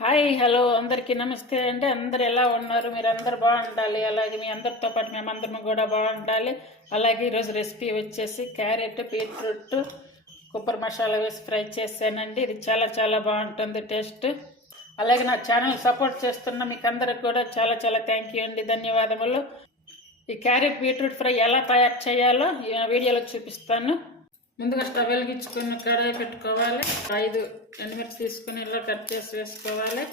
Hi hello అందరికీ నమస్తే అండి. అందరు ఎలా ఉన్నారు? మీరు అందరు బాగుండాలి. అలాగే మీ అందరితో పాటు మేమందరం కూడా బాగుండాలి. అలాగే ఈరోజు రెసిపీ వచ్చేసి క్యారెట్ బీట్రూట్ కొబ్బరి మసాలా వేసి ఫ్రై చేశానండి. ఇది చాలా చాలా బాగుంటుంది టేస్ట్. అలాగే నా ఛానల్ సపోర్ట్ చేస్తున్న మీకు అందరికి కూడా చాలా చాలా థ్యాంక్ యూ అండి. ధన్యవాదములు. ఈ క్యారెట్ బీట్రూట్ ఫ్రై ఎలా తయారు చేయాలో వీడియోలో చూపిస్తాను. ముందుగా స్టవ్ వెలిగించుకుని కడాయి పెట్టుకోవాలి. ఐదు ఎండుమిర్చి తీసుకుని ఇలా కట్ చేసి వేసుకోవాలి.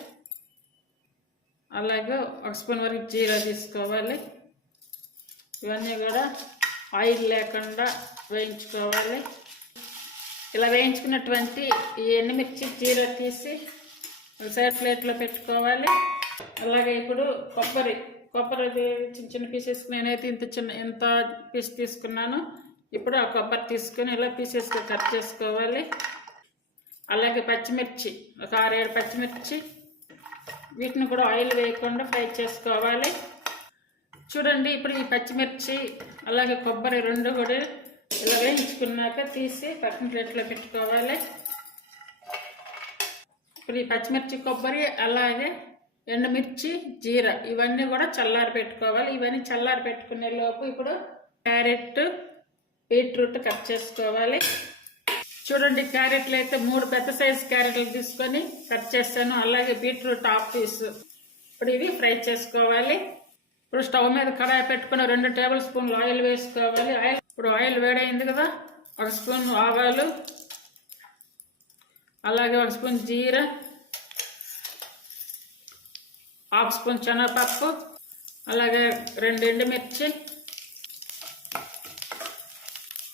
అలాగే ఒక స్పూన్ వరకు జీరా తీసుకోవాలి. ఇవన్నీ కూడా ఆయిల్ లేకుండా వేయించుకోవాలి. ఇలా వేయించుకున్నటువంటి ఈ ఎండుమిర్చి జీరా తీసి ఒక సైడ్ ప్లేట్లో పెట్టుకోవాలి. అలాగే ఇప్పుడు కొబ్బరి కొబ్బరి చిన్న చిన్న పీసెస్ నేనైతే ఇంత చిన్న ఎంత పీస్ తీసుకున్నాను. ఇప్పుడు ఆ కొబ్బరి తీసుకొని ఇలా పీసెస్గా కట్ చేసుకోవాలి. అలాగే పచ్చిమిర్చి ఒక ఆరేడు పచ్చిమిర్చి. వీటిని కూడా ఆయిల్ వేయకుండా ఫ్రై చేసుకోవాలి. చూడండి ఇప్పుడు ఈ పచ్చిమిర్చి అలాగే కొబ్బరి రెండు కూడా ఇలా వేయించుకున్నాక తీసి పక్కన ప్లేట్లో పెట్టుకోవాలి. ఇప్పుడు ఈ పచ్చిమిర్చి కొబ్బరి అలాగే ఎండుమిర్చి జీర ఇవన్నీ కూడా చల్లారి పెట్టుకోవాలి. ఇవన్నీ చల్లారి పెట్టుకునే లోపు ఇప్పుడు క్యారెట్ బీట్రూట్ కట్ చేసుకోవాలి. చూడండి క్యారెట్లు అయితే మూడు పెద్ద సైజ్ క్యారెట్లు తీసుకొని కట్ చేస్తాను. అలాగే బీట్రూట్ హాఫ్ పీస్ ఇప్పుడు ఇవి ఫ్రై చేసుకోవాలి. ఇప్పుడు స్టవ్ మీద కడాయి పెట్టుకుని రెండు టేబుల్ స్పూన్లు ఆయిల్ వేసుకోవాలి. ఆయిల్ ఇప్పుడు ఆయిల్ వేడైంది కదా ఒక స్పూన్ ఆవాలు అలాగే ఒక స్పూన్ జీర హాఫ్ స్పూన్ శనగపప్పు అలాగే రెండు ఎండుమిర్చి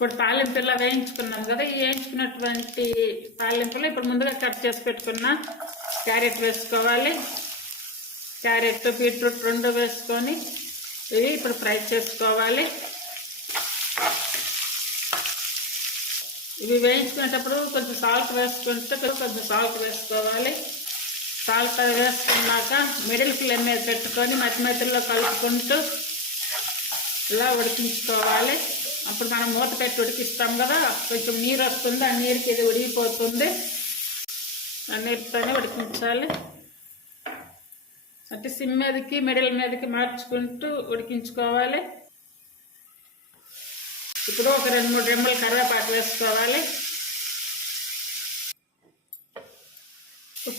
ఇప్పుడు తాలింపులా వేయించుకున్నాం కదా ఈ వేయించుకున్నటువంటి తాలింపులు ఇప్పుడు ముందుగా కట్ చేసి పెట్టుకున్న క్యారెట్ వేసుకోవాలి. క్యారెట్ బీట్రూట్ రెండు వేసుకొని ఇవి ఇప్పుడు ఫ్రై చేసుకోవాలి. ఇవి వేయించుకునేటప్పుడు కొంచెం సాల్ట్ వేసుకుంటే కొంచెం సాల్ట్ వేసుకోవాలి. సాల్ట్ వేసుకున్నాక మిడిల్ ఫ్లేమ్ మీద పెట్టుకొని మధ్య మధ్యలో కలుపుకుంటూ ఇలా ఉడికించుకోవాలి. అప్పుడు మనం మూత పెట్టి ఉడికిస్తాం కదా కొంచెం నీరు వస్తుంది ఆ నీరుకి ఇది ఉడికిపోతుంది. ఆ నీరుతోనే ఉడికించాలి. అంటే సిమ్ మీదకి మిడిల్ మీదకి మార్చుకుంటూ ఉడికించుకోవాలి. ఇప్పుడు ఒక రెండు మూడు రెమ్మలు కరివేపాకు వేసుకోవాలి.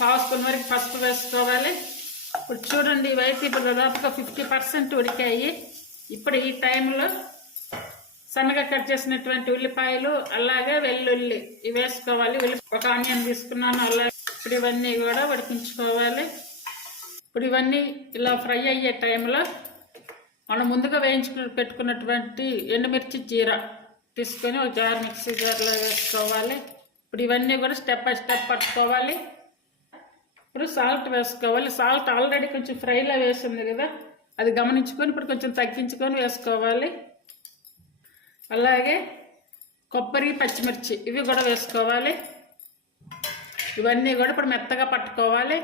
పావు స్పూన్ వరకు పసుపు వేసుకోవాలి. ఇప్పుడు చూడండి ఇవైతే ఇప్పుడు దాదాపుగా ఫిఫ్టీ పర్సెంట్ ఉడికాయి. ఇప్పుడు ఈ టైంలో సన్నగా కట్ చేసినటువంటి ఉల్లిపాయలు అలాగే వెల్లుల్లి. ఇవి వేసుకోవాలి. ఒక ఆనియన్ తీసుకున్నాను. అలాగే ఇప్పుడు ఇవన్నీ కూడా ఉడికించుకోవాలి. ఇప్పుడు ఇవన్నీ ఇలా ఫ్రై అయ్యే టైంలో మనం ముందుగా వేయించుకు పెట్టుకున్నటువంటి ఎండుమిర్చి జీరా తీసుకొని ఒక జార్ మిక్సీ జార్లో వేసుకోవాలి. ఇప్పుడు ఇవన్నీ కూడా స్టెప్ బై స్టెప్ పట్టుకోవాలి. ఇప్పుడు సాల్ట్ వేసుకోవాలి. సాల్ట్ ఆల్రెడీ కొంచెం ఫ్రైలో వేసింది కదా. అది గమనించుకొని ఇప్పుడు కొంచెం తగ్గించుకొని వేసుకోవాలి. అలాగే కొబ్బరి పచ్చిమిర్చి ఇవి కూడా వేసుకోవాలి. ఇవన్నీ కూడా ఇప్పుడు మెత్తగా పట్టుకోవాలి.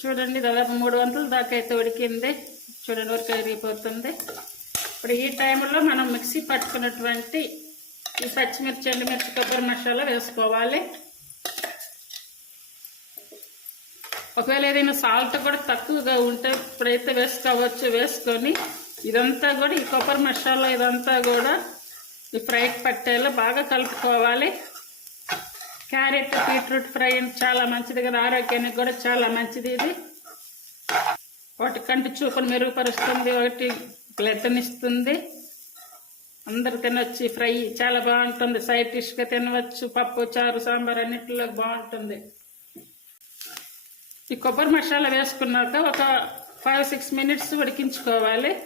చూడండి దాదాపు మూడు వందలు దాకా అయితే ఉడికింది. చూడండి వరకు ఎరిగిపోతుంది ఇప్పుడు ఈ టైంలో మనం మిక్సీ పట్టుకున్నటువంటి ఈ పచ్చిమిర్చి ఎండుమిర్చి కొబ్బరి మసాలా వేసుకోవాలి. ఒకవేళ ఏదైనా సాల్ట్ కూడా తక్కువగా ఉంటే ఇప్పుడైతే వేసుకోవచ్చు వేసుకొని ఇదంతా కూడా ఈ కొబ్బరి మసాలా ఇదంతా కూడా ఈ ఫ్రైకి పట్టేలా బాగా కలుపుకోవాలి. క్యారెట్ బీట్రూట్ ఫ్రై చాలా మంచిది కదా. ఆరోగ్యానికి కూడా చాలా మంచిది ఇది. ఒకటి కంటి చూపును మెరుగుపరుస్తుంది ఒకటి బ్లడ్నిస్తుంది అందరు తినొచ్చు. ఫ్రై చాలా బాగుంటుంది. సైడ్ డిష్గా తినవచ్చు. పప్పు చారు సాంబార్ అన్నింటిలో బాగుంటుంది. ఈ కొబ్బరి మసాలా వేసుకున్నాక ఒక ఫైవ్ సిక్స్ మినిట్స్ ఉడికించుకోవాలి.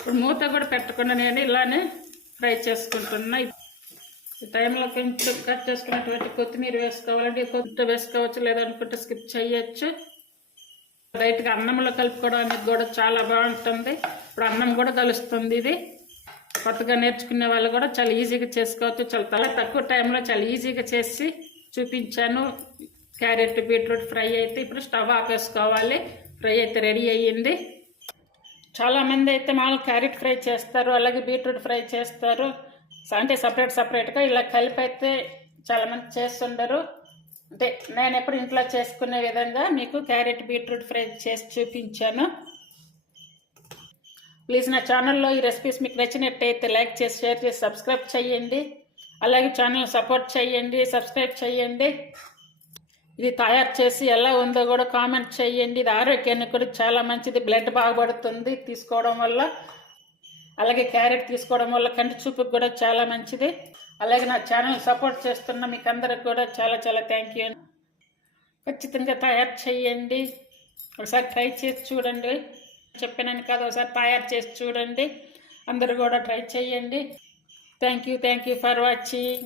ఇప్పుడు మూత కూడా పెట్టకుండా నేను ఇలానే ఫ్రై చేసుకుంటున్నా. ఈ టైంలో కొంచెం కట్ చేసుకున్నటువంటి కొత్తిమీర వేసుకోవాలంటే కొత్త వేసుకోవచ్చు లేదనుకుంటే స్కిప్ చేయొచ్చు. లైట్గా అన్నంలో కలుపుకోవడానికి కూడా చాలా బాగుంటుంది. ఇప్పుడు అన్నం కూడా కలుస్తుంది ఇది. కొత్తగా నేర్చుకునే వాళ్ళు కూడా చాలా ఈజీగా చేసుకోవచ్చు. చాలా తల తక్కువ టైంలో చాలా ఈజీగా చేసి చూపించాను. క్యారెట్ బీట్రూట్ ఫ్రై అయితే ఇప్పుడు స్టవ్ ఆపేసుకోవాలి. ఫ్రై అయితే రెడీ అయ్యింది. చాలామంది అయితే మామూలు క్యారెట్ ఫ్రై చేస్తారు అలాగే బీట్రూట్ ఫ్రై చేస్తారు. అంటే సపరేట్ సపరేట్గా ఇలా కలిపి అయితే చాలామంది చేస్తుండరు. అంటే నేను ఎప్పుడు ఇంట్లో చేసుకునే విధంగా మీకు క్యారెట్ బీట్రూట్ ఫ్రై చేసి చూపించాను. ప్లీజ్ నా ఛానల్లో ఈ రెసిపీస్ మీకు నచ్చినట్టయితే లైక్ చేసి షేర్ చేసి సబ్స్క్రైబ్ చేయండి. అలాగే ఛానల్ సపోర్ట్ చేయండి సబ్స్క్రైబ్ చేయండి. ఇది తయారు చేసి ఎలా ఉందో కూడా కామెంట్ చేయండి. ఇది ఆరోగ్యానికి కూడా చాలా మంచిది. బ్లడ్ బాగుపడుతుంది. తీసుకోవడం వల్ల అలాగే క్యారెట్ తీసుకోవడం వల్ల కంటి చూపుకి కూడా చాలా మంచిది. అలాగే నా ఛానల్ సపోర్ట్ చేస్తున్న మీకు అందరికి కూడా చాలా చాలా థ్యాంక్ యూ ఖచ్చితంగా తయారు చేయండి. ఒకసారి ట్రై చేసి చూడండి. చెప్పినాను కాదు ఒకసారి తయారు చేసి చూడండి. అందరూ కూడా ట్రై చేయండి. Thank you thank you for watching